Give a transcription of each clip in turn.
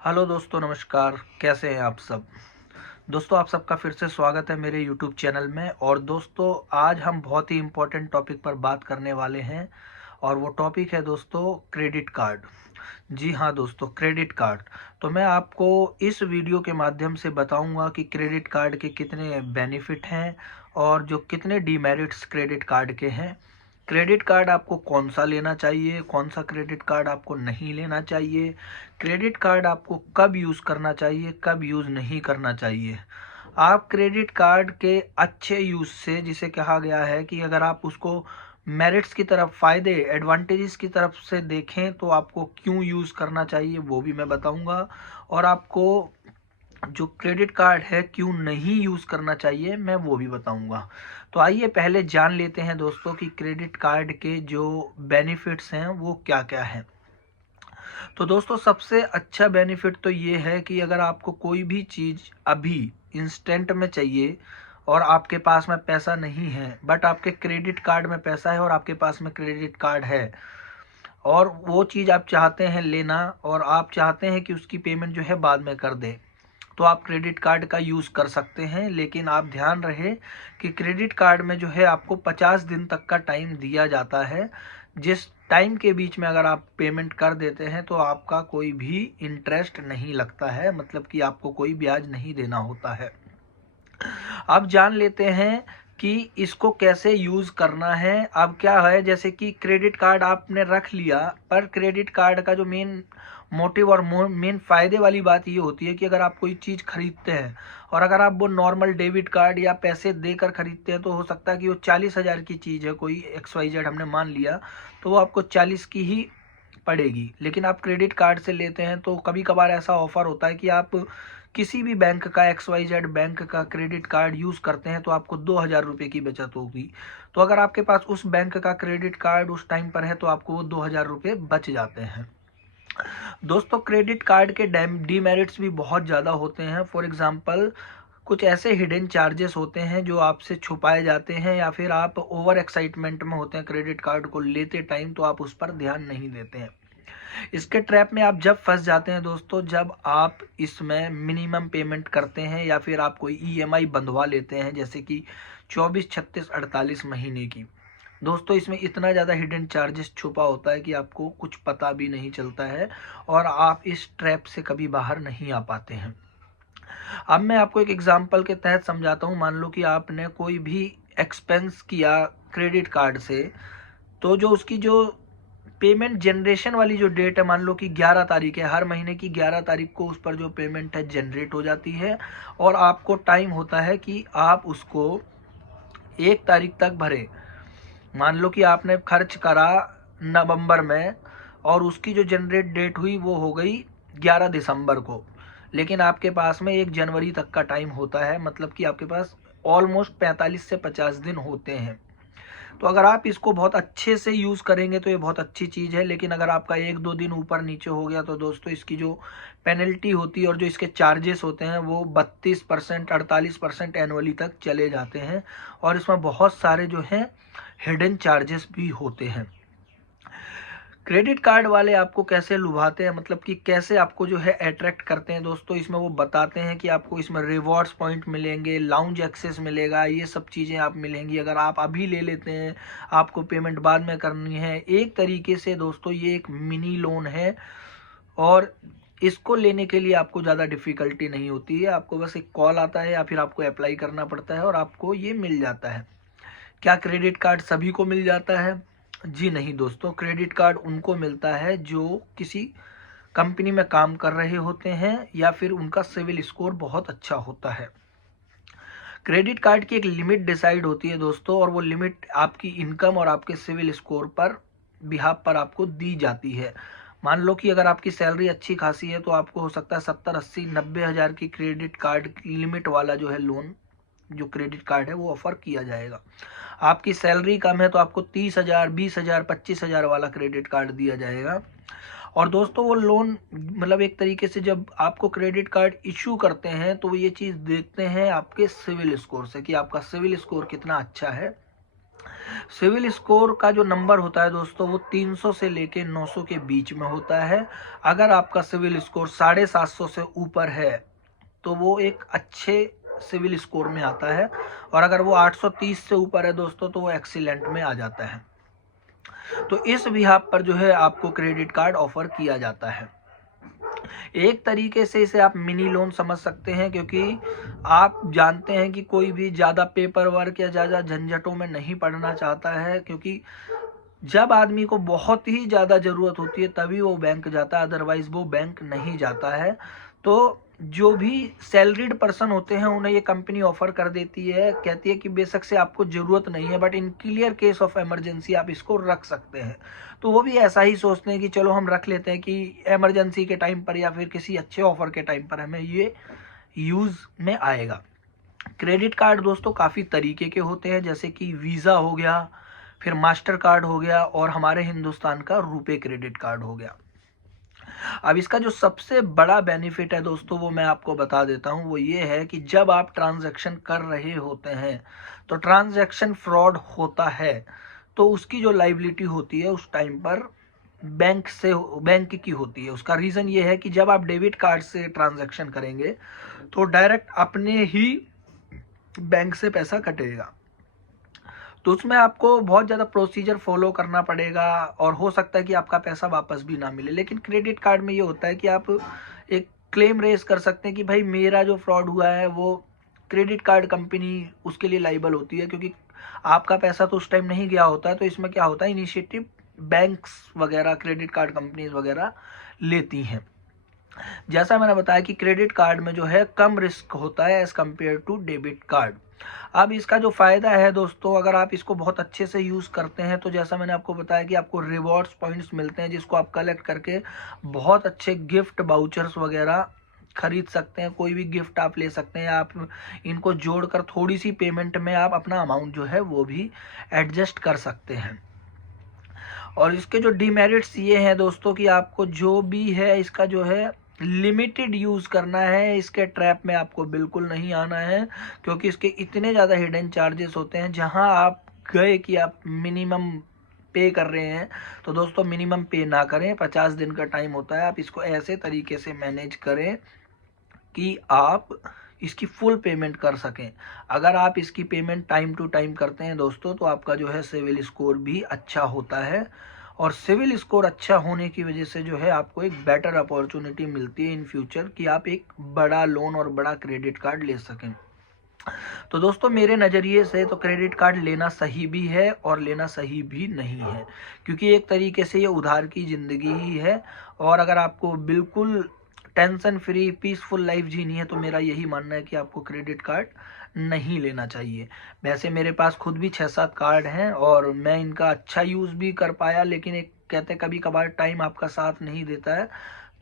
Hello दोस्तों, नमस्कार। कैसे हैं आप सब। दोस्तों, आप सबका फिर से स्वागत है मेरे यूट्यूब चैनल में। और दोस्तों, आज हम बहुत ही इम्पोर्टेंट टॉपिक पर बात करने वाले हैं और वो टॉपिक है दोस्तों क्रेडिट कार्ड। जी हाँ दोस्तों, क्रेडिट कार्ड। तो मैं आपको इस वीडियो के माध्यम से बताऊंगा कि क्रेडिट कार्ड के कितने बेनिफिट हैं और जो कितने डीमेरिट्स क्रेडिट कार्ड के हैं। क्रेडिट कार्ड आपको कौन सा लेना चाहिए, कौन सा क्रेडिट कार्ड आपको नहीं लेना चाहिए, क्रेडिट कार्ड आपको कब यूज़ करना चाहिए, कब यूज़ नहीं करना चाहिए। आप क्रेडिट कार्ड के अच्छे यूज़ से, जिसे कहा गया है कि अगर आप उसको मेरिट्स की तरफ, फ़ायदे एडवांटेजेस की तरफ से देखें तो आपको क्यों यूज़ करना चाहिए वो भी मैं बताऊंगा। और आपको जो क्रेडिट कार्ड है क्यों नहीं यूज़ करना चाहिए मैं वो भी बताऊंगा। तो आइए पहले जान लेते हैं दोस्तों कि क्रेडिट कार्ड के जो बेनिफिट्स हैं वो क्या क्या हैं। तो दोस्तों, सबसे अच्छा बेनिफिट तो ये है कि अगर आपको कोई भी चीज़ अभी इंस्टेंट में चाहिए और आपके पास में पैसा नहीं है, बट आपके क्रेडिट कार्ड में पैसा है और आपके पास में क्रेडिट कार्ड है और वो चीज़ आप चाहते हैं लेना और आप चाहते हैं कि उसकी पेमेंट जो है बाद में कर दें, तो आप क्रेडिट कार्ड का यूज़ कर सकते हैं। लेकिन आप ध्यान रहे कि क्रेडिट कार्ड में जो है आपको 50 दिन तक का टाइम दिया जाता है, जिस टाइम के बीच में अगर आप पेमेंट कर देते हैं तो आपका कोई भी इंटरेस्ट नहीं लगता है, मतलब कि आपको कोई ब्याज नहीं देना होता है। अब जान लेते हैं कि इसको कैसे यूज़ करना है। अब क्या है, जैसे कि क्रेडिट कार्ड आपने रख लिया, पर क्रेडिट कार्ड का जो मेन मोटिव और मेन फ़ायदे वाली बात ये होती है कि अगर आप कोई चीज़ खरीदते हैं और अगर आप वो नॉर्मल डेबिट कार्ड या पैसे देकर खरीदते हैं तो हो सकता है कि वो 40,000 की चीज़ है, कोई XYZ हमने मान लिया, तो वो आपको 40 की ही पड़ेगी। लेकिन आप क्रेडिट कार्ड से लेते हैं तो कभी कभार ऐसा ऑफर होता है कि आप किसी भी बैंक का, XYZ बैंक का क्रेडिट कार्ड यूज़ करते हैं तो आपको 2,000 रुपये की बचत होगी। तो अगर आपके पास उस बैंक का क्रेडिट कार्ड उस टाइम पर है तो आपको वो 2,000 रुपये बच जाते हैं। दोस्तों, क्रेडिट कार्ड के डीमेरिट्स भी बहुत ज़्यादा होते हैं। फॉर एग्जांपल, कुछ ऐसे हिडन चार्जेस होते हैं जो आपसे छुपाए जाते हैं, या फिर आप ओवर एक्साइटमेंट में होते हैं क्रेडिट कार्ड को लेते टाइम तो आप उस पर ध्यान नहीं देते हैं। इसके ट्रैप में आप जब फंस जाते हैं दोस्तों, जब आप इसमें मिनिमम पेमेंट करते हैं या फिर आप कोई EMI बंधवा लेते हैं, जैसे कि 24, 36, 48 महीने की। दोस्तों, इसमें इतना ज़्यादा हिडन चार्जेस छुपा होता है कि आपको कुछ पता भी नहीं चलता है और आप इस ट्रैप से कभी बाहर नहीं आ पाते हैं। अब मैं आपको एक एग्जांपल के तहत समझाता हूँ। मान लो कि आपने कोई भी एक्सपेंस किया क्रेडिट कार्ड से, तो जो उसकी जो पेमेंट जनरेशन वाली जो डेट है, मान लो कि 11 तारीख है, हर महीने की 11 तारीख को उस पर जो पेमेंट है जनरेट हो जाती है और आपको टाइम होता है कि आप उसको 1 तारीख तक भरें। मान लो कि आपने खर्च करा नवंबर में और उसकी जो जनरेट डेट हुई वो हो गई 11 दिसंबर को, लेकिन आपके पास में 1 जनवरी तक का टाइम होता है, मतलब कि आपके पास ऑलमोस्ट 45 से 50 दिन होते हैं। तो अगर आप इसको बहुत अच्छे से यूज़ करेंगे तो ये बहुत अच्छी चीज़ है। लेकिन अगर आपका 1-2 दिन ऊपर नीचे हो गया तो दोस्तों, इसकी जो पेनल्टी होती है और जो इसके चार्जेस होते हैं वो 32%, 48% एनुअली तक चले जाते हैं और इसमें बहुत सारे जो हैं हिडन चार्जेस भी होते हैं। क्रेडिट कार्ड वाले आपको कैसे लुभाते हैं, मतलब कि कैसे आपको जो है अट्रैक्ट करते हैं दोस्तों, इसमें वो बताते हैं कि आपको इसमें रिवॉर्ड्स पॉइंट मिलेंगे, लाउंज एक्सेस मिलेगा, ये सब चीज़ें आप मिलेंगी अगर आप अभी ले लेते हैं। आपको पेमेंट बाद में करनी है। एक तरीके से दोस्तों ये एक मिनी लोन है और इसको लेने के लिए आपको ज़्यादा डिफ़िकल्टी नहीं होती है। आपको बस एक कॉल आता है या फिर आपको अप्लाई करना पड़ता है और आपको ये मिल जाता है। क्या क्रेडिट कार्ड सभी को मिल जाता है? जी नहीं दोस्तों, क्रेडिट कार्ड उनको मिलता है जो किसी कंपनी में काम कर रहे होते हैं या फिर उनका सिविल स्कोर बहुत अच्छा होता है। क्रेडिट कार्ड की एक लिमिट डिसाइड होती है दोस्तों, और वो लिमिट आपकी इनकम और आपके सिविल स्कोर पर बिहाफ पर आपको दी जाती है। मान लो कि अगर आपकी सैलरी अच्छी खासी है तो आपको हो सकता है 70, 80, 90 हज़ार की क्रेडिट कार्ड लिमिट वाला जो है लोन, जो क्रेडिट कार्ड है वो ऑफर किया जाएगा। आपकी सैलरी कम है तो आपको 30,000, 20,000, 25,000 वाला क्रेडिट कार्ड दिया जाएगा। और दोस्तों, वो लोन मतलब एक तरीके से जब आपको क्रेडिट कार्ड इशू करते हैं तो वो ये चीज़ देखते हैं आपके सिविल स्कोर से कि आपका सिविल स्कोर कितना अच्छा है। सिविल स्कोर का जो नंबर होता है दोस्तों वो 300 से लेके 900 के बीच में होता है। अगर आपका सिविल स्कोर 750 से ऊपर है तो वो एक अच्छे सिविल स्कोर में आता है, और अगर वो 830 से ऊपर है दोस्तों तो वो एक्सीलेंट में आ जाता है। तो इस बिहाफ पर जो है आपको क्रेडिट कार्ड ऑफर किया जाता है। एक तरीके से इसे आप मिनी लोन समझ सकते हैं, क्योंकि आप जानते हैं कि कोई भी ज़्यादा पेपर वर्क या ज़्यादा झंझटों में नहीं पड़ना चाहता है, क्योंकि जब आदमी को बहुत ही ज़्यादा ज़रूरत होती है तभी वो बैंक जाता है, अदरवाइज़ वो बैंक नहीं जाता है। तो जो भी सैलरीड पर्सन होते हैं उन्हें ये कंपनी ऑफर कर देती है, कहती है कि बेशक से आपको ज़रूरत नहीं है but in clear case of emergency आप इसको रख सकते हैं। तो वो भी ऐसा ही सोचते हैं कि चलो हम रख लेते हैं कि इमरजेंसी के टाइम पर या फिर किसी अच्छे ऑफर के टाइम पर हमें ये यूज़ में आएगा। क्रेडिट कार्ड दोस्तों काफ़ी तरीके के होते हैं, जैसे कि वीज़ा हो गया, फिर मास्टर कार्ड हो गया, और हमारे हिंदुस्तान का रुपे क्रेडिट कार्ड हो गया। अब इसका जो सबसे बड़ा बेनिफिट है दोस्तों वो मैं आपको बता देता हूँ, वो ये है कि जब आप ट्रांजैक्शन कर रहे होते हैं तो ट्रांजैक्शन फ्रॉड होता है तो उसकी जो लाइबिलिटी होती है उस टाइम पर बैंक की होती है। उसका रीज़न ये है कि जब आप डेबिट कार्ड से ट्रांजैक्शन करेंगे तो डायरेक्ट अपने ही बैंक से पैसा कटेगा, तो उसमें आपको बहुत ज़्यादा प्रोसीजर फॉलो करना पड़ेगा और हो सकता है कि आपका पैसा वापस भी ना मिले। लेकिन क्रेडिट कार्ड में ये होता है कि आप एक क्लेम रेज कर सकते हैं कि भाई मेरा जो फ्रॉड हुआ है वो क्रेडिट कार्ड कंपनी उसके लिए लाइबल होती है, क्योंकि आपका पैसा तो उस टाइम नहीं गया होता है। तो इसमें क्या होता है, इनिशिएटिव बैंक्स वगैरह, क्रेडिट कार्ड कंपनीज वगैरह लेती हैं। जैसा मैंने बताया कि क्रेडिट कार्ड में जो है कम रिस्क होता है as compared to debit card. अब इसका जो फ़ायदा है दोस्तों, अगर आप इसको बहुत अच्छे से यूज़ करते हैं तो जैसा मैंने आपको बताया कि आपको रिवॉर्ड्स पॉइंट्स मिलते हैं, जिसको आप कलेक्ट करके बहुत अच्छे गिफ्ट बाउचर्स वगैरह खरीद सकते हैं। कोई भी गिफ्ट आप ले सकते हैं, आप इनको जोड़कर थोड़ी सी पेमेंट में आप अपना अमाउंट जो है वो भी एडजस्ट कर सकते हैं। और इसके जो डीमेरिट्स ये हैं दोस्तों कि आपको जो भी है इसका जो है लिमिटेड यूज़ करना है, इसके ट्रैप में आपको बिल्कुल नहीं आना है, क्योंकि इसके इतने ज़्यादा हिडन चार्जेस होते हैं। जहां आप गए कि आप मिनिमम पे कर रहे हैं तो दोस्तों मिनिमम पे ना करें। 50 दिन का टाइम होता है, आप इसको ऐसे तरीके से मैनेज करें कि आप इसकी फुल पेमेंट कर सकें। अगर आप इसकी पेमेंट टाइम टू टाइम करते हैं दोस्तों तो आपका जो है सिविल स्कोर भी अच्छा होता है, और सिविल स्कोर अच्छा होने की वजह से जो है आपको एक बेटर अपॉर्चुनिटी मिलती है इन फ्यूचर कि आप एक बड़ा लोन और बड़ा क्रेडिट कार्ड ले सकें। तो दोस्तों मेरे नज़रिए से तो क्रेडिट कार्ड लेना सही भी है और लेना सही भी नहीं है, क्योंकि एक तरीके से ये उधार की ज़िंदगी ही है। और अगर आपको बिल्कुल टेंशन फ्री पीसफुल लाइफ जीनी है तो मेरा यही मानना है कि आपको क्रेडिट कार्ड नहीं लेना चाहिए। वैसे मेरे पास खुद भी 6-7 कार्ड हैं और मैं इनका अच्छा यूज़ भी कर पाया, लेकिन एक कहते कभी कभार टाइम आपका साथ नहीं देता है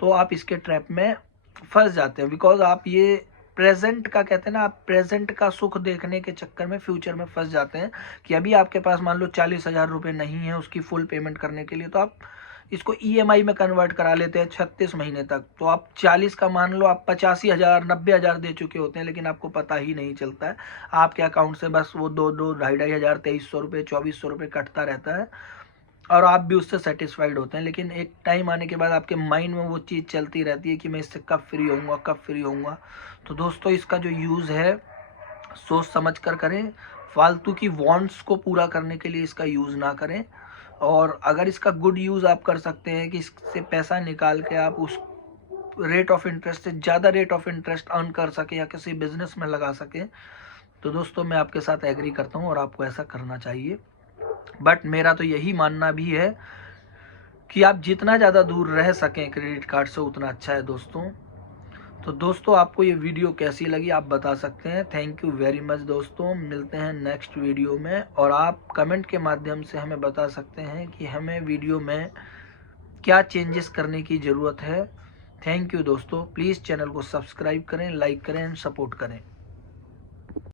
तो आप इसके ट्रैप में फंस जाते हैं। बिकॉज आप ये प्रेजेंट का कहते हैं ना, आप प्रेजेंट का सुख देखने के चक्कर में फ्यूचर में फंस जाते हैं कि अभी आपके पास मान लो 40,000 रुपये नहीं है उसकी फुल पेमेंट करने के लिए, तो आप इसको ईएमआई में कन्वर्ट करा लेते हैं 36 महीने तक। तो आप 40 का मान लो आप 85,000 90,000 दे चुके होते हैं, लेकिन आपको पता ही नहीं चलता है। आपके अकाउंट से बस वो 2-2 ढाई हज़ार 2300 रुपये 2400 रुपये कटता रहता है और आप भी उससे सेटिस्फाइड होते हैं। लेकिन एक टाइम आने के बाद आपके माइंड में वो चीज़ चलती रहती है कि मैं इससे कब फ्री होऊंगा, कब फ्री होऊंगा। तो दोस्तों इसका जो यूज़ है सोच समझ कर करें, फालतू की वांट्स को पूरा करने के लिए इसका यूज़ ना करें। और अगर इसका गुड यूज़ आप कर सकते हैं कि इससे पैसा निकाल के आप उस रेट ऑफ इंटरेस्ट से ज़्यादा रेट ऑफ इंटरेस्ट अर्न कर सकें या किसी बिजनेस में लगा सकें, तो दोस्तों मैं आपके साथ एग्री करता हूँ और आपको ऐसा करना चाहिए। बट मेरा तो यही मानना भी है कि आप जितना ज़्यादा दूर रह सकें क्रेडिट कार्ड से उतना अच्छा है दोस्तों। तो दोस्तों आपको ये वीडियो कैसी लगी आप बता सकते हैं। थैंक यू वेरी मच दोस्तों, मिलते हैं नेक्स्ट वीडियो में। और आप कमेंट के माध्यम से हमें बता सकते हैं कि हमें वीडियो में क्या चेंजेस करने की ज़रूरत है। थैंक यू दोस्तों, प्लीज़ चैनल को सब्सक्राइब करें, लाइक करें एंड सपोर्ट करें।